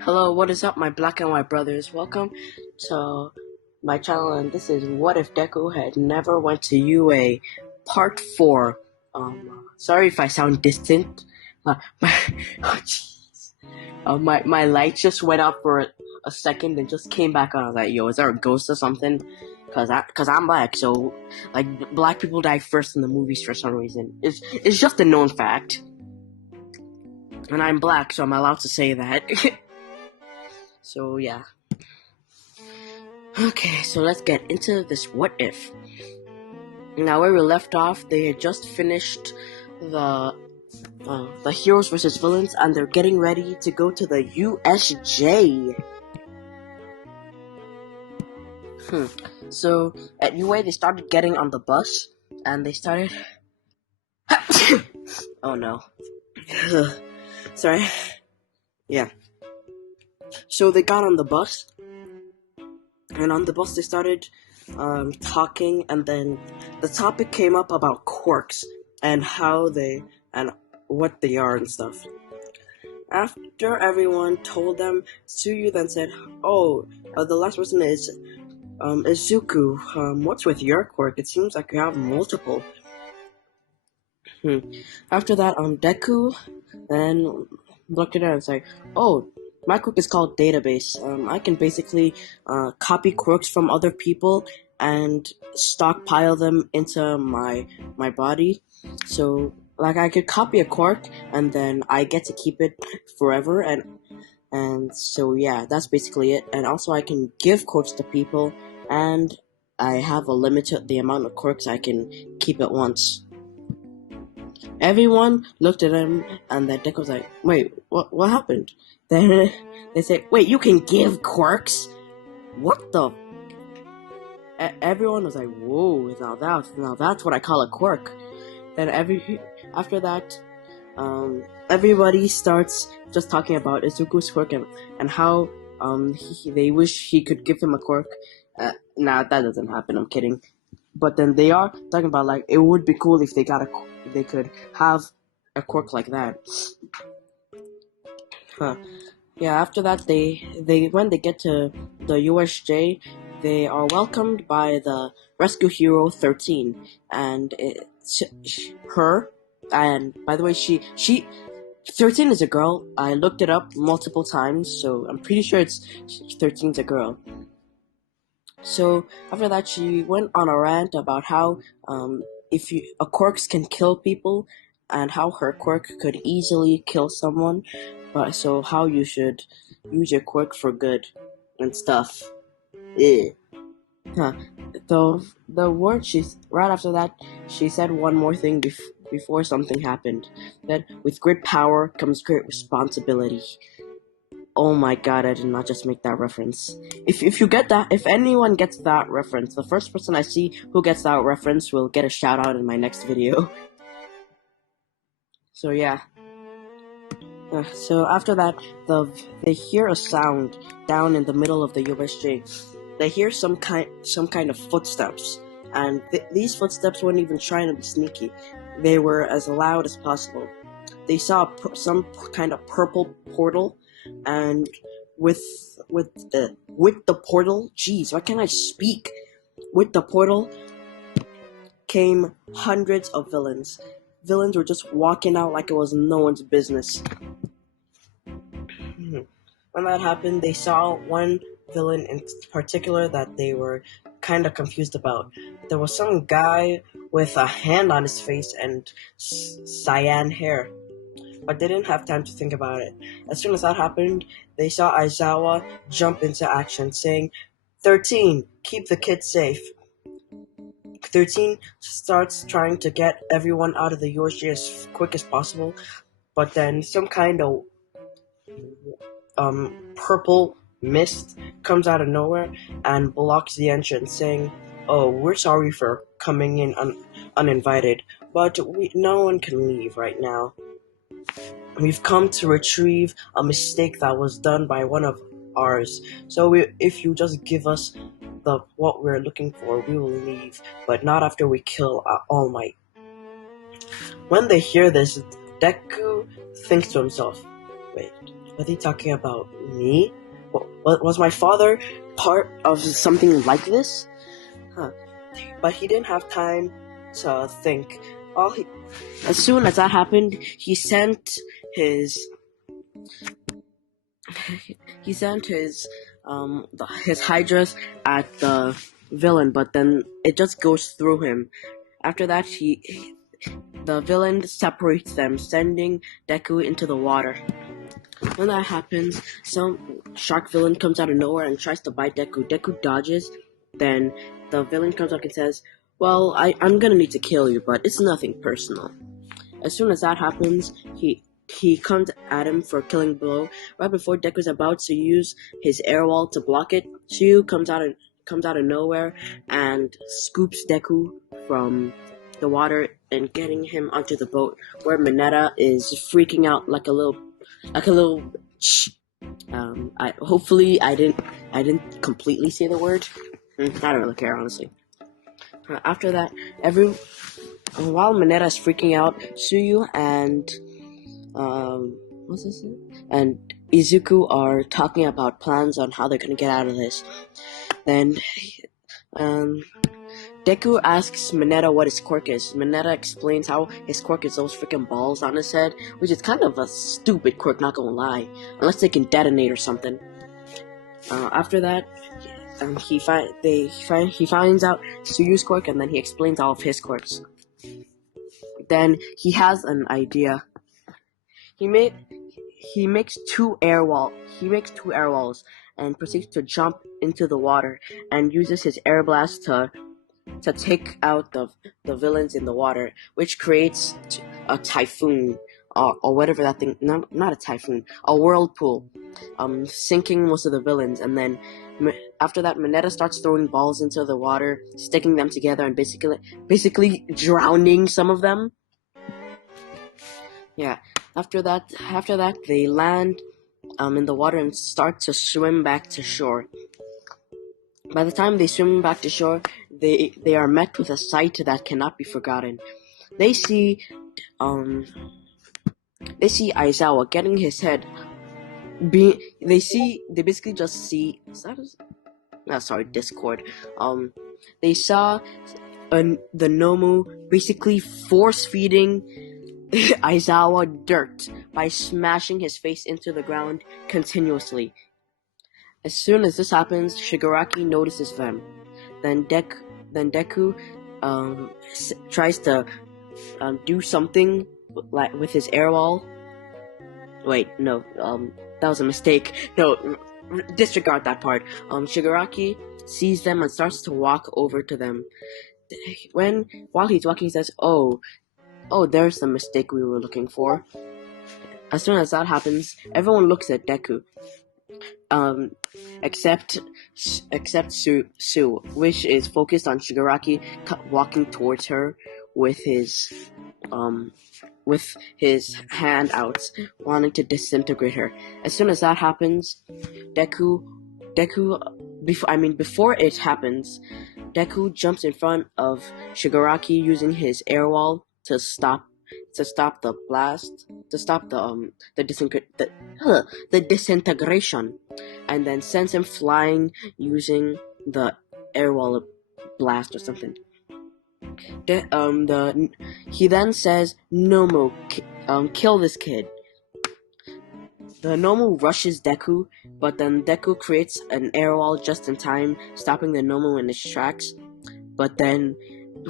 Hello, what is up, my black and white brothers? Welcome to my channel, and this is What If Deku Had Never Went to UA, Part 4. Sorry if I sound distant. My, oh, jeez. My light just went out for a second and just came back on. I was like, yo, is there a ghost or something? Cause I'm black, so, like, black people die first in the movies for some reason. It's just a known fact. And I'm black, so I'm allowed to say that. So, yeah. Okay, so let's get into this what if. Now, where we left off, they had just finished the heroes versus villains, and they're getting ready to go to the USJ. So at UA, they started getting on the bus, and they started. Oh no. Sorry. Yeah. So they got on the bus, and on the bus they started talking, and then the topic came up about quirks and how they and what they are and stuff. After everyone told them, Tsuyu then said, the last person is Izuku. What's with your quirk? It seems like you have multiple. After that, Deku then looked at her and said, oh, my quirk is called database. I can basically copy quirks from other people and stockpile them into my body. So, like, I could copy a quirk and then I get to keep it forever. And so, yeah, that's basically it. And also, I can give quirks to people, and I have a limit to the amount of quirks I can keep at once. Everyone looked at him, and then Deku was like, wait, what happened? Then they said, wait, you can give quirks? What the? Everyone was like, whoa, now that's what I call a quirk. Then after that, everybody starts just talking about Izuku's quirk and how they wish he could give him a quirk. Nah, that doesn't happen, I'm kidding. But then they are talking about, like, it would be cool if they could have a quirk like that. Yeah, after that, when they get to the USJ, they are welcomed by the rescue hero 13, and it's her. And by the way, she 13 is a girl. I looked it up multiple times, so I'm pretty sure 13's a girl. So after that, she went on a rant about how quirks can kill people, and how her quirk could easily kill someone. But so how you should use your quirk for good and stuff. So the word right after that, she said one more thing before something happened. That with great power comes great responsibility. Oh my god, I did not just make that reference. If you get that, if anyone gets that reference, the first person I see who gets that reference will get a shout out in my next video. So yeah. So after that, they hear a sound down in the middle of the USJ. They hear some kind of footsteps, and these footsteps weren't even trying to be sneaky. They were as loud as possible. They saw some kind of purple portal, and with the portal, jeez, why can't I speak? With the portal came hundreds of villains. Villains were just walking out like it was no one's business. When that happened, they saw one villain in particular that they were kind of confused about. There was some guy with a hand on his face and cyan hair, but they didn't have time to think about it. As soon as that happened, they saw Aizawa jump into action, saying, 13, keep the kid safe. 13 starts trying to get everyone out of the USJ as quick as possible, but then some kind of purple mist comes out of nowhere and blocks the entrance, saying, oh, we're sorry for coming in uninvited, but no one can leave right now. We've come to retrieve a mistake that was done by one of ours, so if you just give us what we're looking for, we will leave, but not after we kill All Might. When they hear this, Deku thinks to himself, wait, Are they talking about me? Was my father part of something like this? Huh. But he didn't have time to think. As soon as that happened, he sent his his hydras at the villain, but then it just goes through him. After that, the villain separates them, sending Deku into the water. When that happens, some shark villain comes out of nowhere and tries to bite Deku. Deku dodges. Then the villain comes up and says, "Well, I'm gonna need to kill you, but it's nothing personal." As soon as that happens, he comes at him for killing blow. Right before Deku's about to use his air wall to block it, Shiryu comes out of nowhere and scoops Deku from the water and getting him onto the boat, where Mineta is freaking out like a little. Hopefully I didn't completely say the word. I don't really care, honestly. After that, while Mineta is freaking out, Shiryu and what's this? And Izuku are talking about plans on how they're gonna get out of this. Then, Deku asks Mineta what his quirk is. Mineta explains how his quirk is those freaking balls on his head, which is kind of a stupid quirk, not gonna lie, unless they can detonate or something. After that, he finds out Suyu's quirk, and then he explains all of his quirks. Then he has an idea. He makes two air walls and proceeds to jump into the water and uses his air blast to take out the villains in the water, which creates a typhoon or whatever that thing. Not a typhoon, a whirlpool, sinking most of the villains. And then after that, Mineta starts throwing balls into the water, sticking them together, and basically drowning some of them. Yeah. After that, they land in the water and start to swim back to shore. By the time they swim back to shore, they are met with a sight that cannot be forgotten. They see Aizawa getting his head. They basically just see. Discord. They saw the Nomu basically force feeding Aizawa dirt by smashing his face into the ground continuously. As soon as this happens, Shigaraki notices them. Then Deku tries to do something like with his air wall. Wait, no, that was a mistake. No, disregard that part. Shigaraki sees them and starts to walk over to them. While he's walking, he says, "Oh, there's the mistake we were looking for." As soon as that happens, everyone looks at Deku. Except Sue, which is focused on Shigaraki walking towards her with his hand out, wanting to disintegrate her. As soon as that happens, before it happens, Deku jumps in front of Shigaraki using his air wall to stop the blast, to stop the disintegration, and then sends him flying using the air wall blast or something. He then says, "Nomu, kill this kid." The Nomu rushes Deku, but then Deku creates an air wall just in time, stopping the Nomu in his tracks. But then,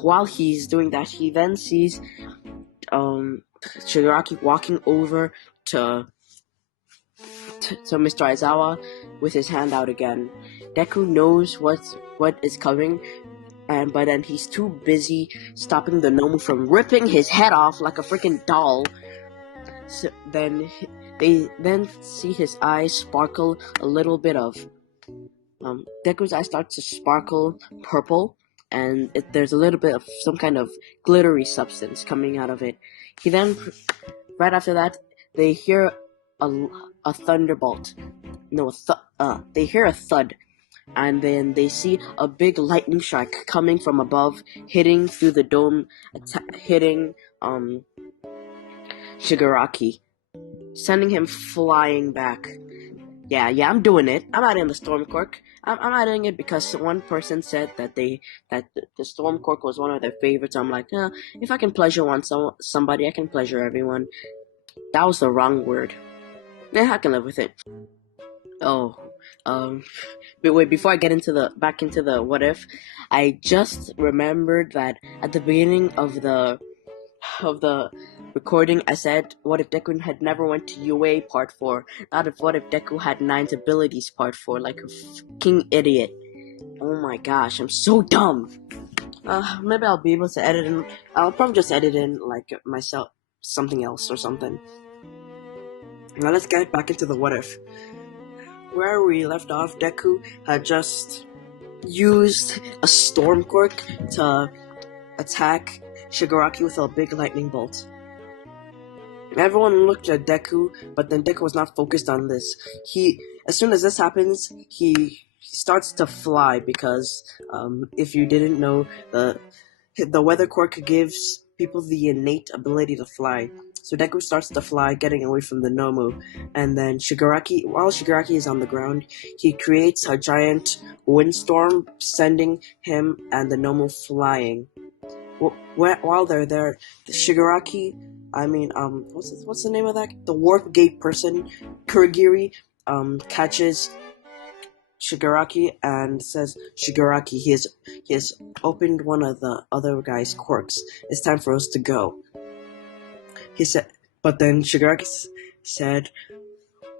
while he's doing that, he then sees Shigaraki walking over to Mr. Aizawa with his hand out again. Deku knows what is coming, but then he's too busy stopping the Nomu from ripping his head off like a freaking doll. So then they see his eyes sparkle a little bit of Deku's eyes start to sparkle purple, and there's a little bit of some kind of glittery substance coming out of it. He then, right after that, they hear a thunderbolt. No, they hear a thud, and then they see a big lightning strike coming from above, hitting through the dome, hitting Shigaraki. sending him flying back. Yeah, I'm doing it. I'm adding the Stormquark. I'm adding it because one person said that the Stormquark was one of their favorites. I'm like, if I can pleasure somebody, I can pleasure everyone. That was the wrong word. Yeah, I can live with it. Oh, but wait, before I get back into the what if, I just remembered that at the beginning of the recording, I said, what if Deku had never went to UA Part 4? Not if what if Deku had 9's abilities Part 4, like a fucking idiot. Oh my gosh, I'm so dumb. Maybe I'll be able to edit in. I'll probably just edit in, like, myself, something else or something. Now let's get back into the what if. Where we left off, Deku had just used a Stormquark to attack Shigaraki with a big lightning bolt. Everyone looked at Deku, but then Deku was not focused on this. As soon as this happens, he starts to fly because, if you didn't know, the Weather Quirk gives people the innate ability to fly. So Deku starts to fly, getting away from the Nomu, and then while Shigaraki is on the ground, he creates a giant windstorm, sending him and the Nomu flying. While they're there, what's the name of that? The Warp Gate person, Kurigiri, catches Shigaraki and says, Shigaraki, he has opened one of the other guy's quirks. It's time for us to go. He said, but then Shigaraki said,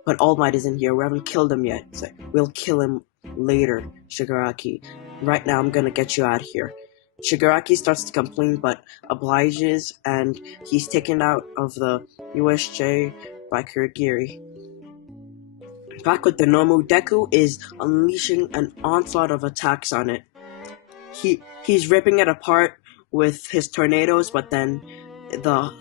but All Might isn't here. We haven't killed him yet. He's like, we'll kill him later, Shigaraki. Right now, I'm gonna get you out of here. Shigaraki starts to complain, but obliges, and he's taken out of the USJ by Kurigiri. Back with the Nomu, Deku is unleashing an onslaught of attacks on it. He's ripping it apart with his tornadoes, but then the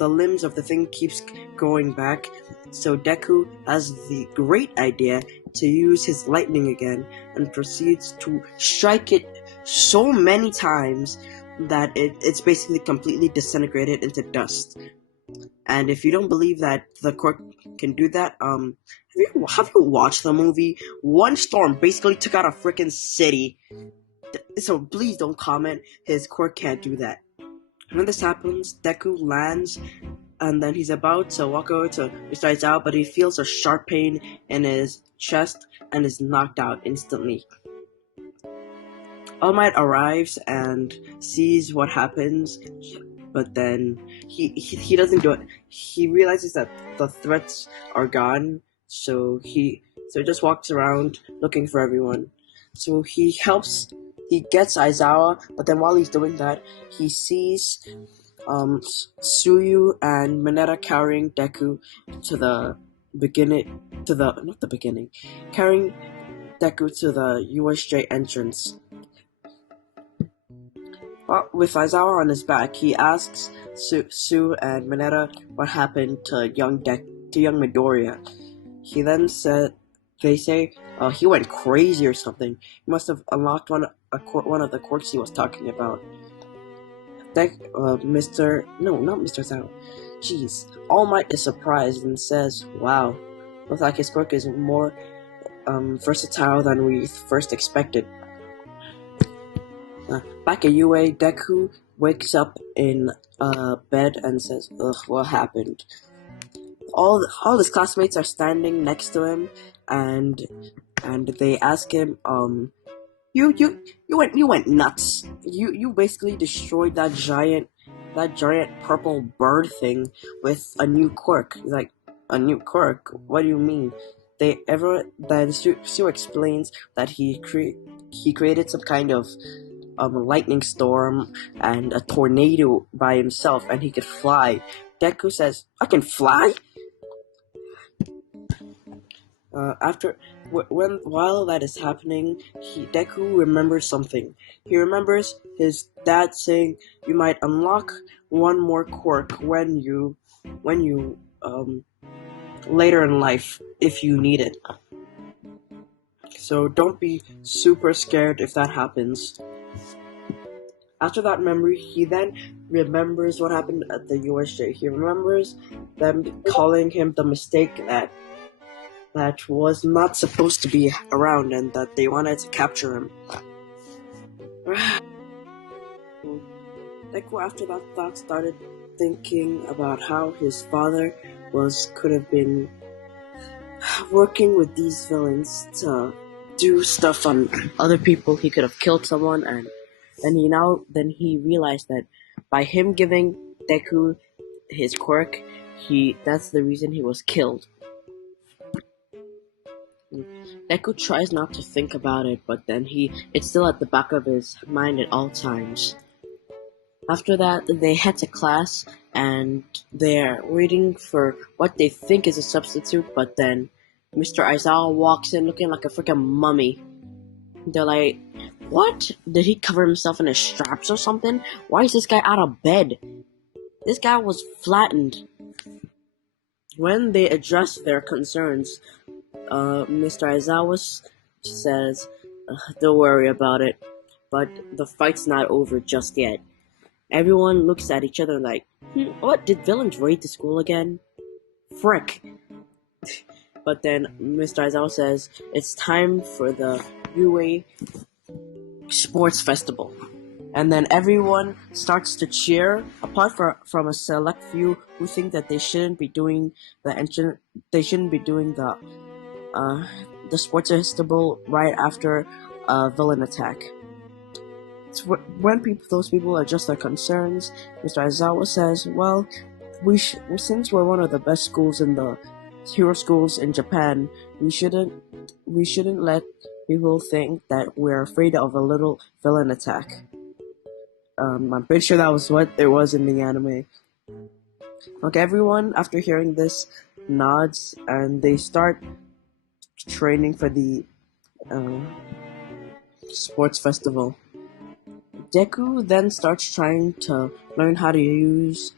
limbs of the thing keeps going back. So Deku has the great idea to use his lightning again and proceeds to strike it so many times that it's basically completely disintegrated into dust. And if you don't believe that the quirk can do that, have you watched the movie? One storm basically took out a freaking city. So please don't comment. His quirk can't do that. When this happens, Deku lands, and then he's about to walk over to Mr. Aizawa, but he feels a sharp pain in his chest and is knocked out instantly. All Might arrives and sees what happens, but then he doesn't do it. He realizes that the threats are gone, so he just walks around looking for everyone. So he gets Aizawa, but then while he's doing that, he sees Tsuyu and Mineta carrying Deku carrying Deku to the USJ entrance. With Aizawa on his back, he asks Sue and Mineta what happened to young Midoriya. He then they say he went crazy or something. He must have unlocked one of the quirks he was talking about. Mr. Zhao. Jeez. All Might is surprised and says, wow, looks like his quirk is more versatile than we first expected. Back at UA, Deku wakes up in bed and says, ugh, what happened? All his classmates are standing next to him, and they ask him, you went nuts. You basically destroyed that giant purple bird thing with a new quirk. He's like, a new quirk? What do you mean? Then Sue explains that he created some kind of lightning storm and a tornado by himself, and he could fly. Deku says, I can fly? While that is happening, Deku remembers something. He remembers his dad saying, you might unlock one more quirk when you later in life, if you need it. So don't be super scared if that happens. After that memory, he then remembers what happened at the USJ. He remembers them calling him the mistake that was not supposed to be around and that they wanted to capture him. Deku after that thought started thinking about how his father could have been working with these villains to do stuff on other people. He could have killed someone, and then he realized that by him giving Deku his quirk, that's the reason he was killed. Deku tries not to think about it, but then it's still at the back of his mind at all times. After that, they head to class, and they're waiting for what they think is a substitute, but then Mr. Aizawa walks in looking like a freaking mummy. They're like, what? Did he cover himself in his straps or something? Why is this guy out of bed? This guy was flattened. When they address their concerns, Mr. Aizawa says, don't worry about it, but the fight's not over just yet. Everyone looks at each other like, what? Did villains raid the school again? Frick. But then Mr. Aizawa says, it's time for the UA Sports Festival. And then everyone starts to cheer, apart from a select few who think that they shouldn't be doing the sports festival right after a villain attack. When those people address their concerns, Mr. Aizawa says, well, since we're one of the best schools in the hero schools in Japan, we shouldn't let people think that we're afraid of a little villain attack. I'm pretty sure that was what it was in the anime. Okay, everyone, after hearing this, nods, and they start training for the sports festival. Deku then starts learning how to use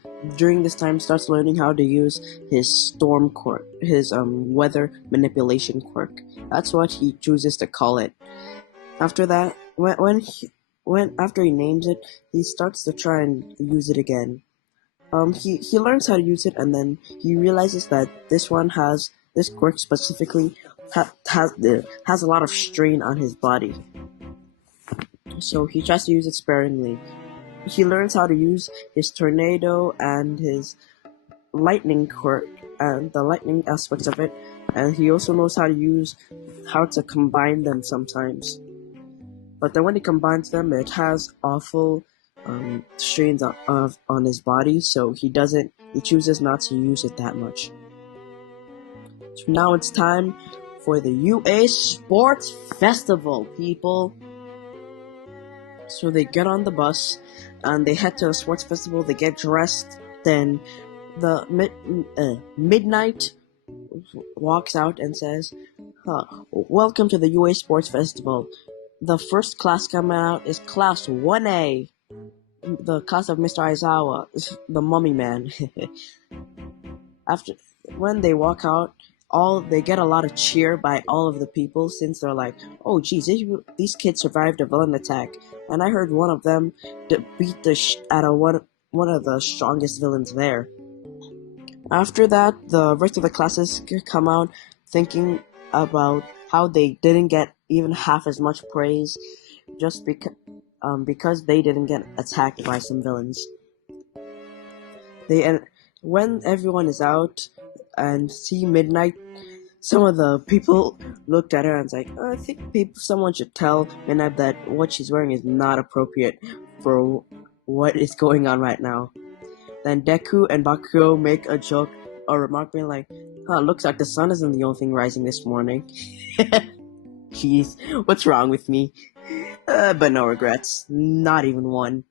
his storm quirk, his weather manipulation quirk. That's what he chooses to call it. After that, after he names it, he starts to try and use it again. He learns how to use it, and then he realizes that this quirk specifically has a lot of strain on his body. So he tries to use it sparingly. He learns how to use his tornado and his lightning quirk and the lightning aspects of it, and he also knows how to combine them sometimes. But then when he combines them, it has awful strains on his body, so he chooses not to use it that much. So now it's time for the UA Sports Festival, people. So they get on the bus, and they head to the sports festival. They get dressed. Then the Midnight walks out and says, welcome to the UA Sports Festival. The first class coming out is Class 1A. The class of Mr. Aizawa, the mummy man. When they walk out, they get a lot of cheer by all of the people, since they're like, oh geez, these kids survived a villain attack, and I heard one of them beat out of one of the strongest villains there. After that, the rest of the classes come out thinking about how they didn't get even half as much praise just because they didn't get attacked by some villains. When everyone is out and see Midnight, some of the people looked at her and was like, I think someone should tell Midnight that what she's wearing is not appropriate for what is going on right now. Then Deku and Bakugo make a remark being like, looks like the sun isn't the only thing rising this morning. Jeez, what's wrong with me? But no regrets, not even one.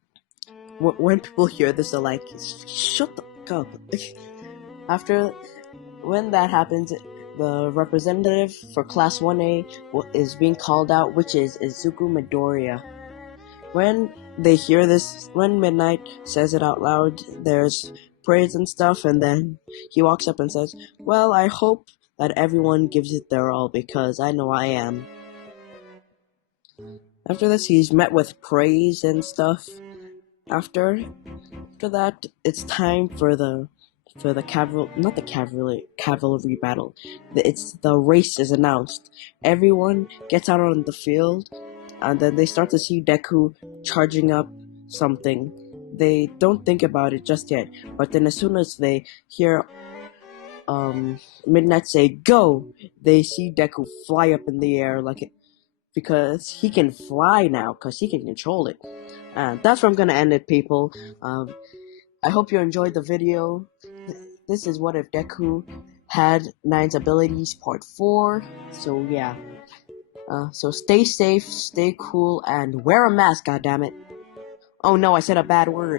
When people hear this, they're like, shut the fuck up. When that happens, the representative for Class 1A is being called out, which is Izuku Midoriya. When they hear this, when Midnight says it out loud, there's praise and stuff, and then he walks up and says, well, I hope that everyone gives it their all, because I know I am. After this, he's met with praise and stuff, After that, it's time for the cavalry battle. It's the race is announced. Everyone gets out on the field, and then they start to see Deku charging up something. They don't think about it just yet, but then as soon as they hear Midnight say go, they see Deku fly up in the air because he can fly now because he can control it. And that's where I'm gonna end it, people. I hope you enjoyed the video. This is What If Deku Had 9's Abilities Part 4. So yeah. So stay safe, stay cool, and wear a mask, goddammit. Oh no, I said a bad word.